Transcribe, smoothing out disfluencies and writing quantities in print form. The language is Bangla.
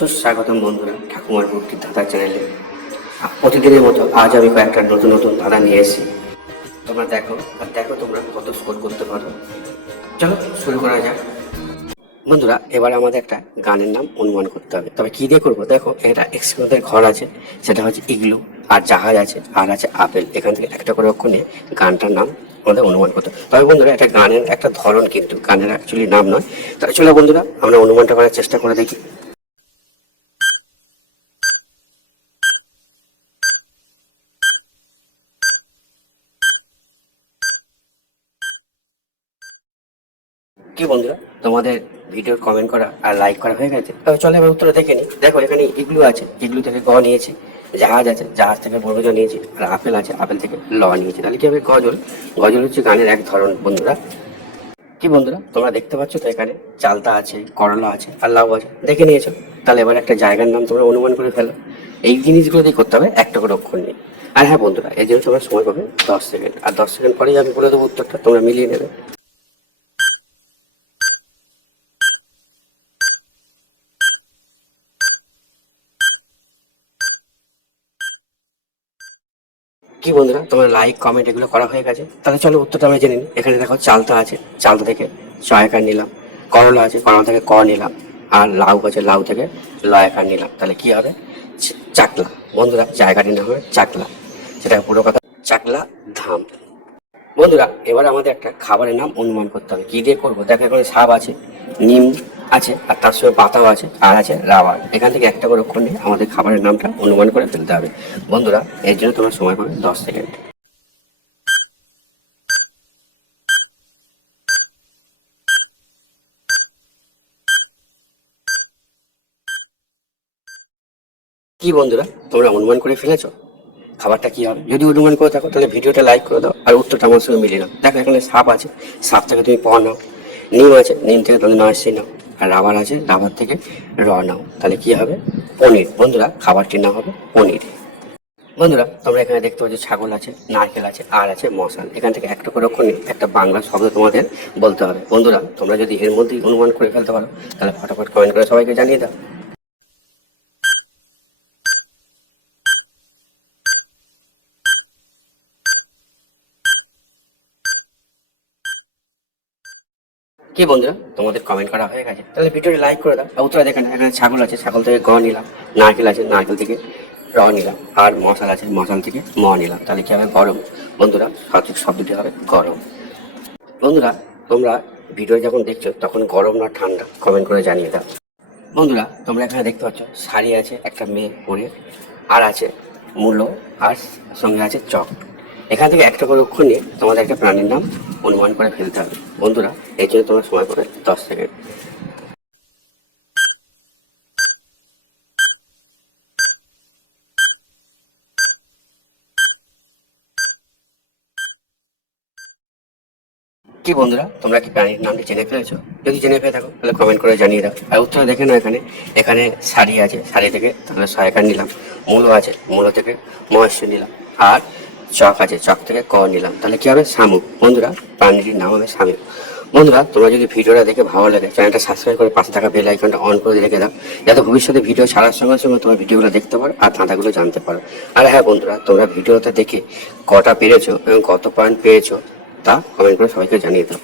সুস্বাগতম বন্ধুরা ঠাকুমার ভক্তি ধাঁধা চ্যানেলে। প্রতিদিনের মতো আজ আমি কয়েকটা নতুন নতুন ধাঁধা নিয়ে এসেছি। তোমরা দেখো আর দেখো তোমরা কত স্কোর করতে পারো। চলো শুরু করা যাক। বন্ধুরা, এবার আমাদের একটা গানের নাম অনুমান করতে হবে। তবে কি দিয়ে করবো দেখো, এটা এক্সপ্লোরের ঘর আছে, সেটা হচ্ছে ইগলু, আর জাহাজ আছে, আর আছে আপেল। এখান থেকে একটা করে অক্ষর নিয়ে গানটার নাম আমাদের অনুমান করতে হবে। তবে বন্ধুরা, এটা গানের একটা ধরন, কিন্তু গানের অ্যাকচুয়ালি নাম নয়। তাহলে চলো বন্ধুরা, আমরা অনুমানটা করার চেষ্টা করে দেখি। কি বন্ধুরা, তোমাদের ভিডিওর কমেন্ট করা আর লাইক করা হয়ে গেছে? তবে চলো এবার উত্তরটা দেখে নিই। দেখো, এখানে ইগলু আছে, ইগলু থেকে গ নিয়েছি। জাহাজ আছে, জাহাজ থেকে বর্গজ নিয়েছি। আর আপেল আছে, আপেল থেকে ল নিয়েছি। তাহলে কি হবে? গজল। গজল হচ্ছে গানের এক ধরন বন্ধুরা। কি বন্ধুরা, তোমরা দেখতে পাচ্ছ তো এখানে চালতা আছে, করলা আছে, আর লাউ আছে, দেখে নিয়েছো। তাহলে এবার একটা জায়গার নাম তোমরা অনুমান করে ফেলো। এই জিনিসগুলো দিয়ে করতে হবে, একটা করে অক্ষর নিয়ে। আর হ্যাঁ বন্ধুরা, এই জন্য তোমরা সময় পাবে 10 সেকেন্ড। আর 10 সেকেন্ড পরেই আমি বলে দেবো উত্তরটা, তোমরা মিলিয়ে নেবে। কি বন্ধুরা, তোমার লাইক কমেন্ট এগুলো করা হয়ে গেছে? তাহলে চলো উত্তরটা আমরা জেনে নিই। এখানে দেখো চালতা আছে, চালতা থেকে চয়কার নিলাম। করলা আছে, করলা থেকে ক নিলাম। আর লাউ আছে, লাউ থেকে লয়কার নিলাম। তাহলে কি হবে? চাকলা। বন্ধুরা, জায়গাটির নাম হবে চাকলা। সেটা পুরো কথা, চাকলা ধাম। বন্ধুরা, এবার আমাদের একটা খাবারের নাম অনুমান করতে হবে। কি দিয়ে করবো দেখো, এখানে সাপ আছে, নিম আছে, আর তার সঙ্গে পাতাও আছে, আর আছে রাবার। এখান থেকে একটা করে অক্ষর নিয়ে আমাদের খাবারের নামটা অনুমান করে ফেলতে হবে। বন্ধুরা, এর জন্য তোমরা সময় পাবে 10 সেকেন্ড। কি বন্ধুরা, তোমরা অনুমান করে ফেলেছো খাবারটা কি হবে? যদি অনুমান করে থাকো তাহলে ভিডিওটা লাইক করে দাও, আর উত্তরটা আমার সঙ্গে মিলিয়ে নাও। দেখো, এখানে সাপ আছে, সাপ থেকে তুমি প নাও। নিম আছে, নিম থেকে তাহলে নার্সি নাও। আর রাবার আছে, রাবার থেকে র নাও। তাহলে কি হবে? পনির। বন্ধুরা, খাবারটির নাম হবে পনির। বন্ধুরা, তোমরা এখানে দেখতে পাচ্ছ ছাগল আছে, নারকেল আছে, আর আছে মশাল। এখান থেকে একটা করে অক্ষর নিয়ে একটা বাংলা শব্দ তোমাদের বলতে হবে। বন্ধুরা, তোমরা যদি এর মধ্যেই অনুমান করে ফেলতে পারো তাহলে ফটাফট কমেন্ট করে সবাইকে জানিয়ে দাও। কি বন্ধুরা, তোমাদের কমেন্ট করা হয়ে গেছে? তাহলে ভিডিওটি লাইক করে দাও। আর উত্তর দেখেন, এখানে ছাগল আছে, ছাগল থেকে গ নিলাম। নারকেল আছে, নারকেল থেকে র নিলাম। আর মশাল আছে, মশাল থেকে ম নিলাম। তাহলে কি হবে? গরম। বন্ধুরা, সঠিক শব্দটি হবে গরম। বন্ধুরা, তোমরা ভিডিও যখন দেখছো তখন গরম না ঠান্ডা কমেন্ট করে জানিয়ে দাও। বন্ধুরা, তোমরা এখানে দেখতে পাচ্ছ শাড়ি আছে একটা মেয়ে পরে, আর আছে মূলো, আর সঙ্গে আছে চক। এখান থেকে একটা করে অক্ষর নিয়ে তোমাদের একটা প্রাণীর নাম অনুমান করে ফেলতে হবে। বন্ধুরা, এই জন্য তোমরা সময় পাবে 10 সেকেন্ড। কি বন্ধুরা, তোমরা কি প্রাণীর নামটি জেনে ফেলেছো? যদি জেনে ফেলে থাকো তাহলে কমেন্ট করে জানিয়ে দাও। আর উত্তর দেখে নাও, এখানে এখানে শাড়ি আছে, শাড়ি থেকে তাহলে সহায়কার নিলাম। মূলো আছে, মূলো থেকে মহেশ্ব নিলাম। আর চক আছে, চক থেকে ক নিলাম। তাহলে কি হবে? শামুক। বন্ধুরা, প্রাণীটির নাম হবে শামুক। বন্ধুরা, তোমরা যদি ভিডিওটা দেখে ভালো লাগে চ্যানেলটা সাবস্ক্রাইব করে পাশে থাকা বেল আইকনটা অন করে রেখে দাও, যাতে ভবিষ্যতে ভিডিও ছাড়ার সঙ্গে সঙ্গে তোমার ভিডিওগুলো দেখতে পারো আর ধাঁধাগুলো জানতে পারো। আর হ্যাঁ বন্ধুরা, তোমরা ভিডিওটা দেখে কটা পেরেছো এবং কত পয়েন্ট পেয়েছো তা কমেন্ট করে সবাইকে জানিয়ে দাও।